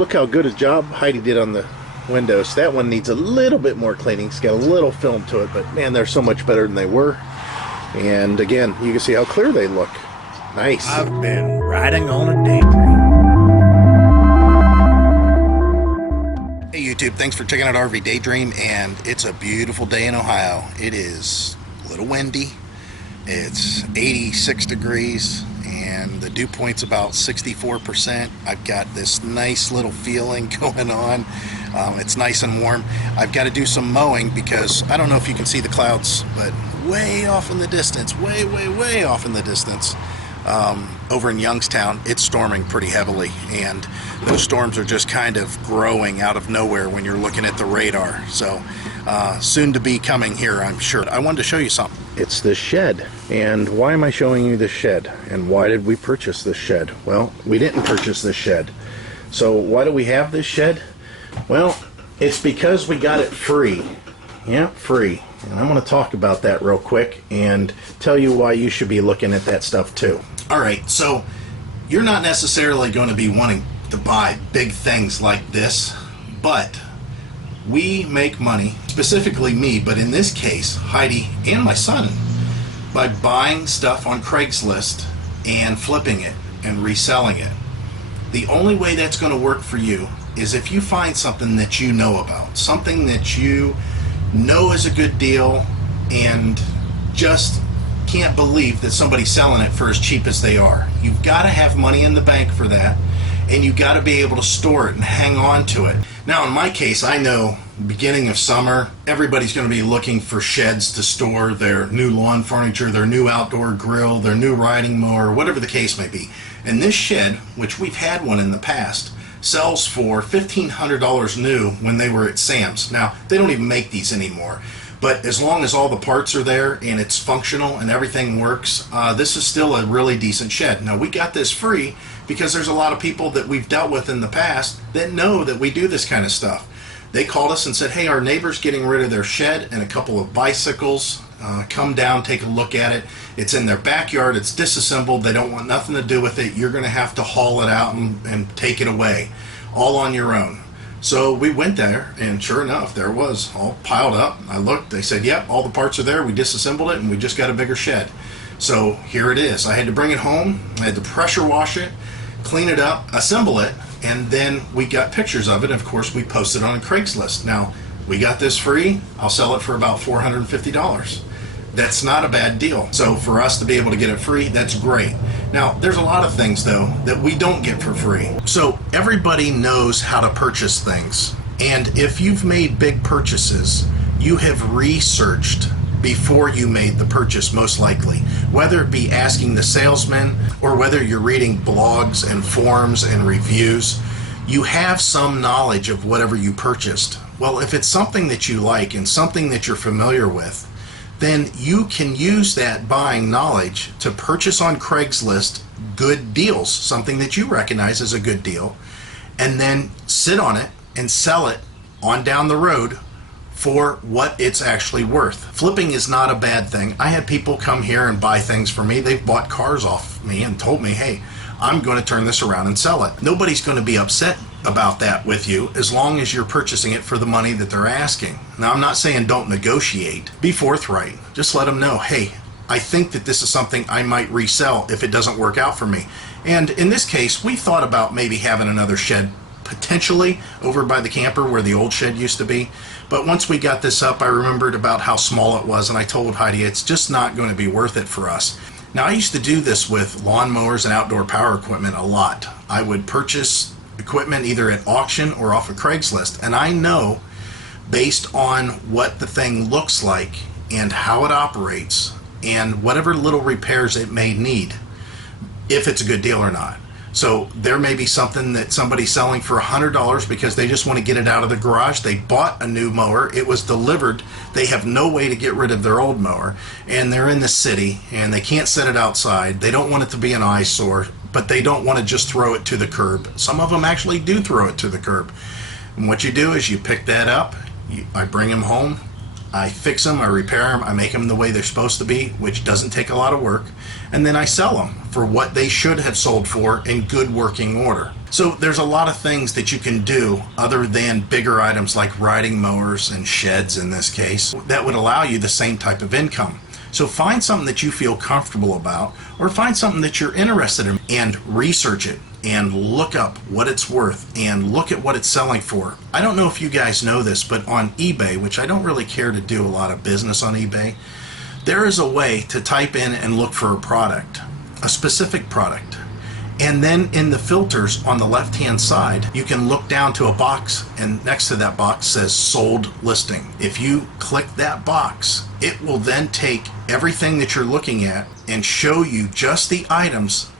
Look how good a job Heidi did on the windows. That one needs a little bit more cleaning. It's got a little film to it, but man, they're so much better than they were. And again, you can see how clear they look. Nice. I've been riding on a daydream. Hey YouTube, thanks for checking out RV Daydream, and it's a beautiful day in Ohio. It is a little windy. It's 86 degrees and the dew point's about 64%. I've got this nice little feeling going on. It's nice and warm. I've got to do some mowing because I don't know if you can see the clouds, but way off in the distance, way off in the distance, over in Youngstown, it's storming pretty heavily, and those storms are just kind of growing out of nowhere when you're looking at the radar. So soon to be coming here, I'm sure. I wanted to show you something. It's this shed. And why am I showing you this shed? And why did we purchase this shed? Well, we didn't purchase this shed. So why do we have this shed? Well, it's because we got it free. Yeah, free. And I'm going to talk about that real quick and tell you why you should be looking at that stuff too. Alright, so you're not necessarily going to be wanting to buy big things like this, but we make money, specifically me, but in this case, Heidi and my son, by buying stuff on Craigslist and flipping it and reselling it. The only way that's going to work for you is if you find something that you know about, something that you know is a good deal and just can't believe that somebody's selling it for as cheap as they are. You've got to have money in the bank for that, and you've got to be able to store it and hang on to it. Now in my case, I know beginning of summer, everybody's going to be looking for sheds to store their new lawn furniture, their new outdoor grill, their new riding mower, whatever the case may be. And this shed, which we've had one in the past, sells for $1,500 new when they were at Sam's. Now, they don't even make these anymore. But as long as all the parts are there and it's functional and everything works, this is still a really decent shed. Now, we got this free because there's a lot of people that we've dealt with in the past that know that we do this kind of stuff. They called us and said, hey, our neighbor's getting rid of their shed and a couple of bicycles. Come down, take a look at it. It's in their backyard. It's disassembled. They don't want nothing to do with it. You're going to have to haul it out and take it away, all on your own. So we went there, and sure enough, there it was, all piled up. I looked. They said, yep, all the parts are there. We disassembled it, and we just got a bigger shed. So here it is. I had to bring it home. I had to pressure wash it, clean it up, assemble it, and then we got pictures of it. Of course, we posted on Craigslist. Now, we got this free. I'll sell it for about $450. That's not a bad deal. So for us to be able to get it free, that's great. Now, there's a lot of things, though, that we don't get for free. So everybody knows how to purchase things. And if you've made big purchases, you have researched before you made the purchase, most likely. Whether it be asking the salesman or whether you're reading blogs and forums and reviews, you have some knowledge of whatever you purchased. Well, if it's something that you like and something that you're familiar with, then you can use that buying knowledge to purchase on Craigslist good deals, something that you recognize as a good deal, and then sit on it and sell it on down the road for what it's actually worth. Flipping is not a bad thing. I had people come here and buy things for me. They've bought cars off me and told me, hey, I'm going to turn this around and sell it. Nobody's going to be upset about that with you as long as you're purchasing it for the money that they're asking. Now, I'm not saying don't negotiate. Be forthright. Just let them know, hey, I think that this is something I might resell if it doesn't work out for me. And in this case, we thought about maybe having another shed potentially over by the camper where the old shed used to be. But once we got this up, I remembered about how small it was, and I told Heidi it's just not going to be worth it for us. Now, I used to do this with lawnmowers and outdoor power equipment a lot. I would purchase equipment either at auction or off of Craigslist, and I know based on what the thing looks like and how it operates and whatever little repairs it may need, if it's a good deal or not. So there may be something that somebody's selling for $100 because they just want to get it out of the garage. They bought a new mower. It was delivered. They have no way to get rid of their old mower, and they're in the city and they can't set it outside. They don't want it to be an eyesore, but they don't want to just throw it to the curb. Some of them actually do throw it to the curb. And what you do is you pick that up. I bring them home. I fix them, I repair them, I make them the way they're supposed to be, which doesn't take a lot of work, and then I sell them for what they should have sold for in good working order. So there's a lot of things that you can do other than bigger items like riding mowers and sheds in this case that would allow you the same type of income. So find something that you feel comfortable about, or find something that you're interested in and research it and look up what it's worth and look at what it's selling for. I don't know if you guys know this, but on eBay, which I don't really care to do a lot of business on eBay, there is a way to type in and look for a product, a specific product. And then in the filters on the left hand side, you can look down to a box, and next to that box says sold listing. If you click that box, it will then take everything that you're looking at and show you just the items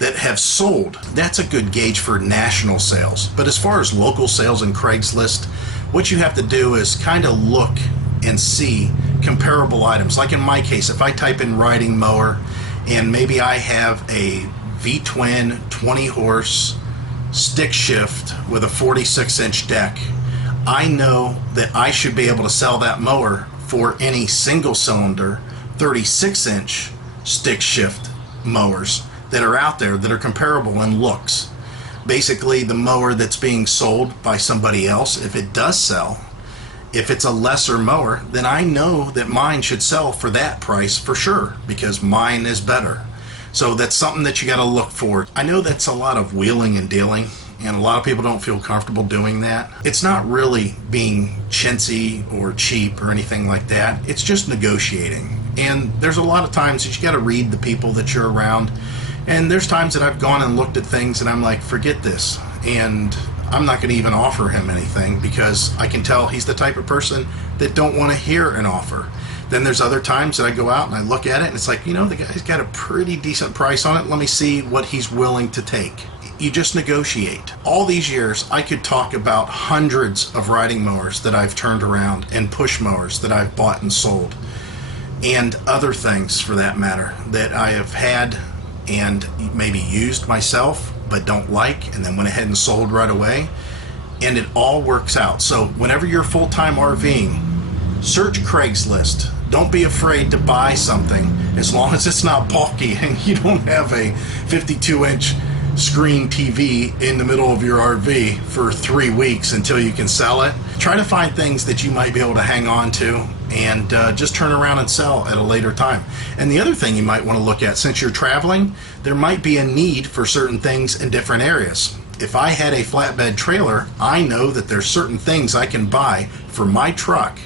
that have sold. That's a good gauge for national sales. But as far as local sales and Craigslist, what you have to do is kind of look and see comparable items. Like in my case, if I type in riding mower and maybe I have a V-twin 20 horse stick shift with a 46-inch deck, I know that I should be able to sell that mower for any single cylinder 36-inch stick shift mowers that are out there that are comparable in looks. Basically, the mower that's being sold by somebody else, if it does sell, if it's a lesser mower, then I know that mine should sell for that price for sure, because mine is better. So that's something that you got to look for. I know that's a lot of wheeling and dealing, and a lot of people don't feel comfortable doing that. It's not really being chintzy or cheap or anything like that. It's just negotiating. And there's a lot of times that you got to read the people that you're around. And there's times that I've gone and looked at things and I'm like, forget this. And I'm not going to even offer him anything because I can tell he's the type of person that don't want to hear an offer. Then there's other times that I go out and I look at it and it's like, you know, the guy's got a pretty decent price on it. Let me see what he's willing to take. You just negotiate. All these years, I could talk about hundreds of riding mowers that I've turned around and push mowers that I've bought and sold, and other things for that matter that I have had and maybe used myself but don't like, and then went ahead and sold right away, and it all works out. So whenever you're full-time RVing, search Craigslist. Don't be afraid to buy something as long as it's not bulky and you don't have a 52-inch screen TV in the middle of your RV for 3 weeks until you can sell it. Try to find things that you might be able to hang on to and just turn around and sell at a later time. And the other thing you might want to look at, since you're traveling, there might be a need for certain things in different areas. If I had a flatbed trailer, I know that there's certain things I can buy for my truck,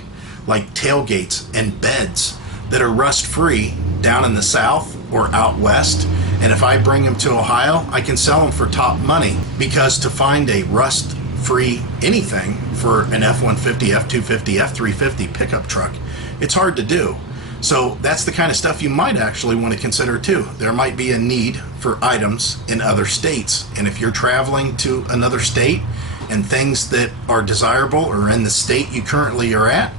like tailgates and beds that are rust-free down in the south or out west. And if I bring them to Ohio, I can sell them for top money, because to find a rust-free anything for an F-150, F-250, F-350 pickup truck, it's hard to do. So that's the kind of stuff you might actually want to consider too. There might be a need for items in other states. And if you're traveling to another state and things that are desirable are in the state you currently are at,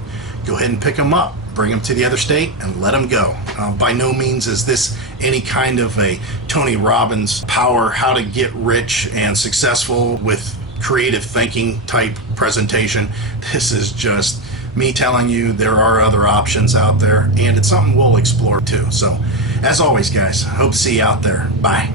go ahead and pick them up, bring them to the other state, and let them go. By no means is this any kind of a Tony Robbins power, how to get rich and successful with creative thinking type presentation. This is just me telling you there are other options out there, and it's something we'll explore too. So as always, guys, hope to see you out there. Bye.